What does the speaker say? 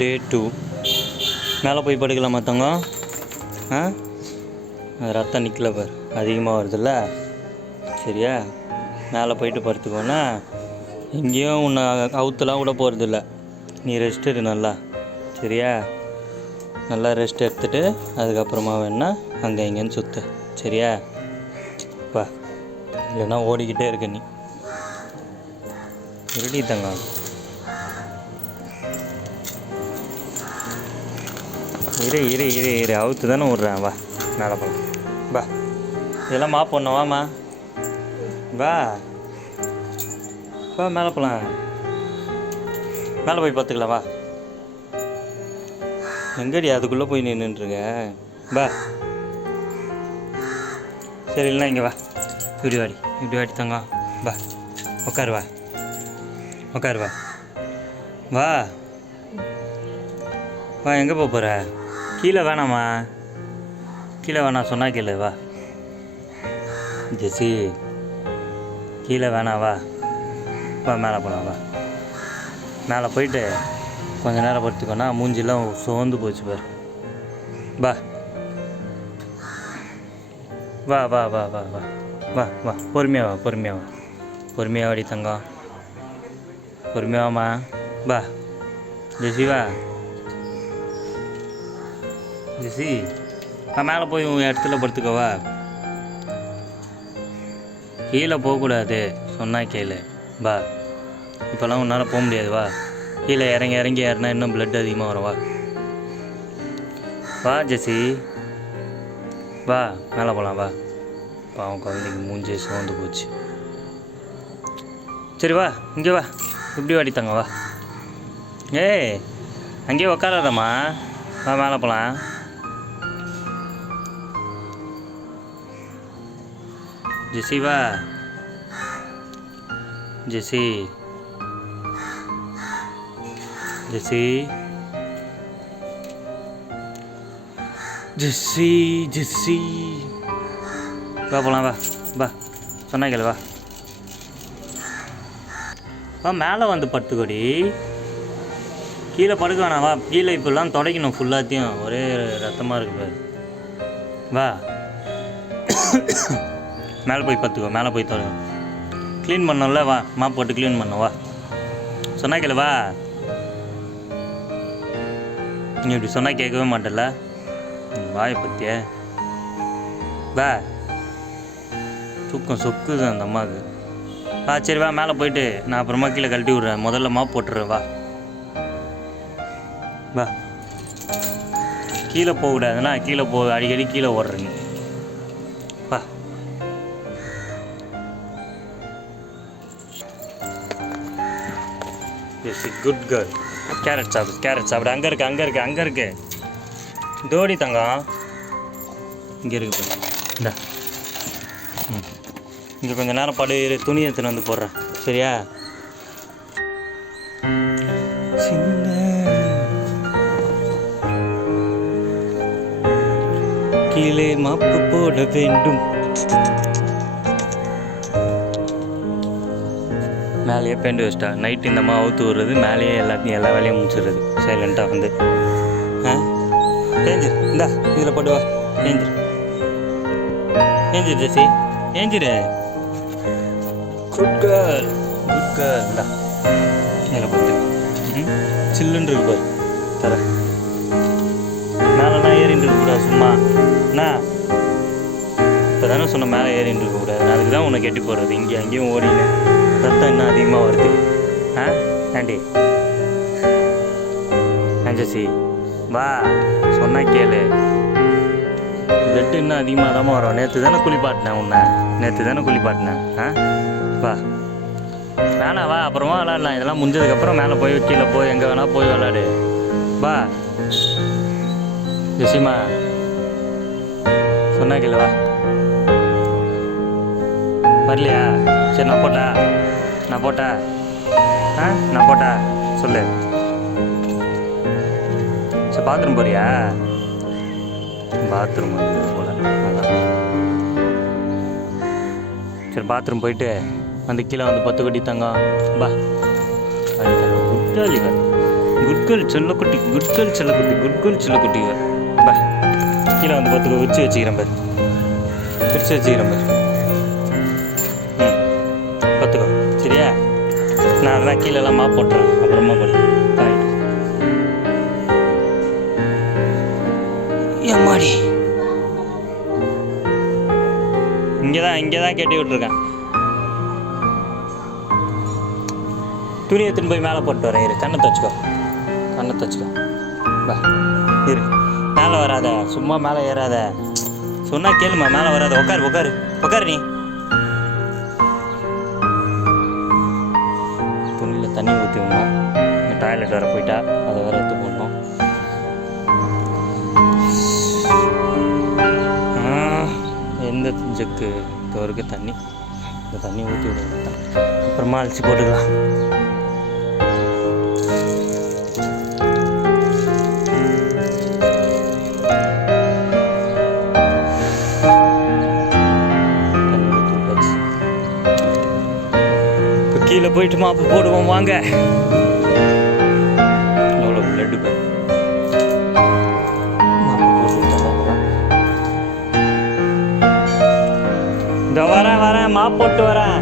டே 2. மேலே போய் படுக்கலாமா தங்கம்? ரத்தம் நிற்கல பார், அதிகமாக வருதுல்ல. சரியா, மேலே போயிட்டு படுத்துக்கோன்னா எங்கேயும் உன்னை அவுத்துலாம் விட போகிறதில்ல. நீ ரெஸ்ட் எடு நல்லா. சரியா, நல்லா ரெஸ்ட் எடுத்துகிட்டு அதுக்கப்புறமா வேணா அங்கே இங்கேன்னு சுற்று. சரியா வா, இல்லைன்னா ஓடிக்கிட்டே இருக்க நீ. ரெடி தங்கம்? இரு இரு இரு இரு அவுத்து தானே விட்றேன். வா மேலே போகலாம். வா, இதெல்லாம் மாப் பண்ணோம். வாமா வா வா, மேலே போகலாம். மேலே போய் பார்த்துக்கலாம். வா, எங்கடி அதுக்குள்ளே போய் நின்றுருங்க. வா, சரி இல்லைனா இங்கே வா. இப்படி வாடி தங்கம். வா உட்காரு. வா உட்காரு. வா வா வா. எங்கே போகிற? கீழே வேணாம்மா, கீழே வேணாம் சொன்னா கீழே. வா ஜெசி, கீழே வேணாம். வா வா, மேலே போகலாம். வா, மேலே போயிட்டு கொஞ்சம் நேரம் படுத்துக்கோன்னா மூஞ்சிலாம் சோர்ந்து போச்சு பார். வா வா வா வா வா வா வா வா, பொறுமையாக வா, பொறுமையாக வா, பொறுமையாக வாடி தங்கம். பொறுமையாவாம்மா. வா ஜெசி, வா ஜெசி. நான் மேலே போய் உன் இடத்துல படுத்துக்கவா. கீழே போகக்கூடாது சொன்னா கேளு. வா, இப்போல்லாம் உன்னால் போக முடியாது. வா, கீழே இறங்கி இறங்கி ஏறினா இன்னும் பிளட் அதிகமாக வரும். வா வா ஜெசி, வா மேலே போகலாம். வா, பாவம் குழந்தைக்கு மூஞ்சி சோர்ந்து போச்சு. சரி வா, இங்கே வா, இப்படி வாடி தங்க. வா, ஏய் அங்கேயே உக்காராதம்மா. வா மேலே போகலாம். ஜெசி வா, ஜெசி ஜெசி ஜெசி ஜெசி, வா போகலாம். வா வா, சொன்னா கேளு. வா வா, மேலே வந்து படுத்துக்கோடி. கீழே படுக்க வேணாம். வா, கீழே இப்போல்லாம் துடைக்கணும் ஃபுல்லாத்தையும், ஒரே ரத்தமாக இருக்கு பாரு. வா மேலே போய் படுத்துக்கோ. மேலே போய் க்ளீன் பண்ணோம்ல. வா, மாப் போட்டு க்ளீன் பண்ணோம். வா சொன்னா கேளு. வா, நீ இப்படி சொன்னால் கேட்கவே மாட்டல. வாயை பற்றிய. வா, தூக்கம் சொக்குது அந்த அம்மாவுக்கு. வா சரி வா, மேலே போயிட்டு நான் அப்புறமா கீழே கழட்டி விட்றேன். முதல்ல மாப் போட்டுறேன். வா வா, கீழே போகக்கூடாதுன்னா கீழே அடிக்கடி கீழே ஓடுறீங்க. வா குட் கேர்ள். கேரட் சாப்பிடு, கேரட் சாப்பிடு. அங்கே இருக்கு, அங்கே இருக்கு, அங்கே இருக்கு. தோடி தங்கம் இங்கே இருக்கு. இந்தா, இங்கே கொஞ்சம் நேரம் படு. துணி எடுத்துன்னு வந்து போடுறேன். சரியா? சின்ன கீழே மாப்பு போட வேண்டும். மேலேயே பெயிண்ட் வச்சிட்டா. நைட்டு இந்த மாதிரி அவுத்து விடுறது, மேலேயே எல்லா வேலையும் முடிச்சிடுறது. சைலண்ட்டாக வந்து ஏஞ்சிரு. இந்தா இதில் போடுவா. ஏஞ்சிரு, ஏஞ்சிரு ஜெசி, ஏஞ்சிரு. Good girl, good girl. இந்தா இதில் பார்த்து சில்லுன்னு இருக்கு பாரு. தர மேலேனா ஏறின்னு இருக்கக்கூடாது சும்மா. என்ன இப்போ தானே சொன்ன மேலே ஏறின்னு இருக்கக்கூடாது. அதுக்கு தான் உன்னை கெட்டி போடுறது. இங்கே அங்கேயும் ஓடினேன், ரத்தம் இன்னும் அதிகமாக வருது. ஆண்டி ஜெசி வா, சொன்னா கேளு. பிளட்டு இன்னும் அதிகமாக தான் வரும். நேற்று தானே குளிப்பாட்டினேன் உன்னை, நேற்று தானே குளிப்பாட்டினேன். வா வேணா, வா அப்புறமா விளாட்லாம். இதெல்லாம் முடிஞ்சதுக்கப்புறம் மேலே போய் கீழே போய் எங்கே வேணால் போய் விளாடு. வா ஜெசிமா, சொன்னா கேளு. வா, வரலையா? சரி நான் போட்டா நான் போட்டா சொல்லு. சரி பாத்ரூம் போறியா? பாத்ரூம் போல. சரி பாத்ரூம் போயிட்டு வந்து கீழே வந்து 10 கட்டி தங்கம். பா குட்டாளிவா. குட்கல் செல்லக்குட்டி, குட்கல் செல்லக்குட்டி, குட்கல் செல்லக்குட்டி. பா கீழே வந்து பார்த்துக்கோ, விரிச்சு வச்சுக்கிறேன் பாரு, விரிச்சு வச்சுக்கிறேன் பாரு. பார்த்துக்கோ சரியா. நான் அதெல்லாம் கீழெல்லாம் மாப் போட்டுறேன், அப்புறமா போடு. எம்மாடி இங்கே தான் கட்டி விட்ருக்கேன். துணி எடுத்துன்னு போய் மேலே போட்டு வரேன். இரு, கண்ணை துவச்சிக்கோ, கண்ணை துவச்சிக்கோ. பா இரு, மேலே வராத, சும்மா மேலே ஏறாத. சொன்னால் கேளுமா, மேலே வராத. உட்காரு உட்காரு உட்காரு. நீ துணியில் தண்ணி ஊற்றி விடணும். டாய்லெட் வர போயிட்டா, அதை வேறு எடுத்து போடணும். எந்த ஜக்கு தோறுக்கு தண்ணி, இந்த தண்ணி ஊற்றி விடுங்க, அப்புறமா அழிச்சு போட்டுக்கலாம். தண்ணி ஊற்றி விட்டாச்சு. இப்போ கீழே போயிட்டு மாப்பு போடுவோம் வாங்க. எவ்வளோ பிளட்டு பேர் வரேன் மாப் போட்டு வரேன்.